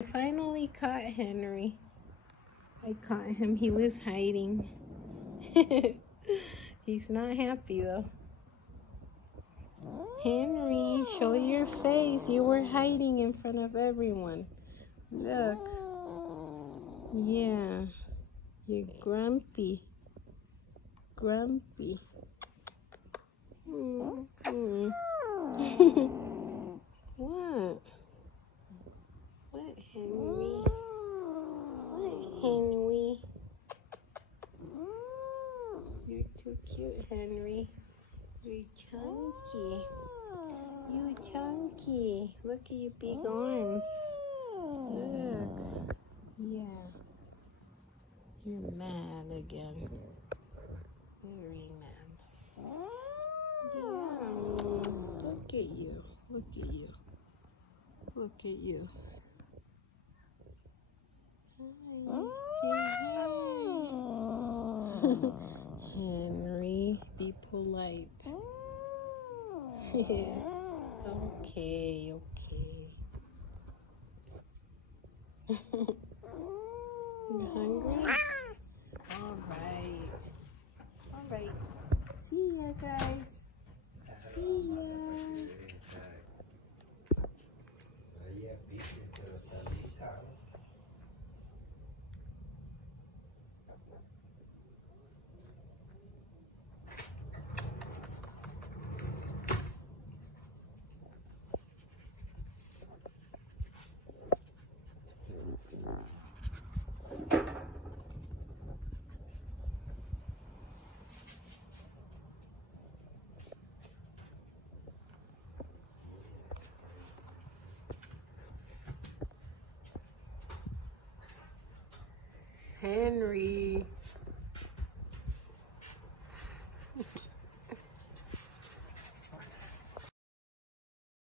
I finally caught Henry. I caught him. He was hiding. He's not happy though. Henry, show your face. You were hiding in front of everyone. Look. Yeah. You're grumpy. Grumpy. What? What, Henry? What, Henry? You're too cute, Henry. You're chunky. You chunky. Look at your big arms. Look. Yeah. You're mad again. Very mad. Yeah. Look at you. Look at you. Look at you. Henry, be polite. Okay, okay. You hungry? Alright. Alright. See ya, guys. See ya. Henry.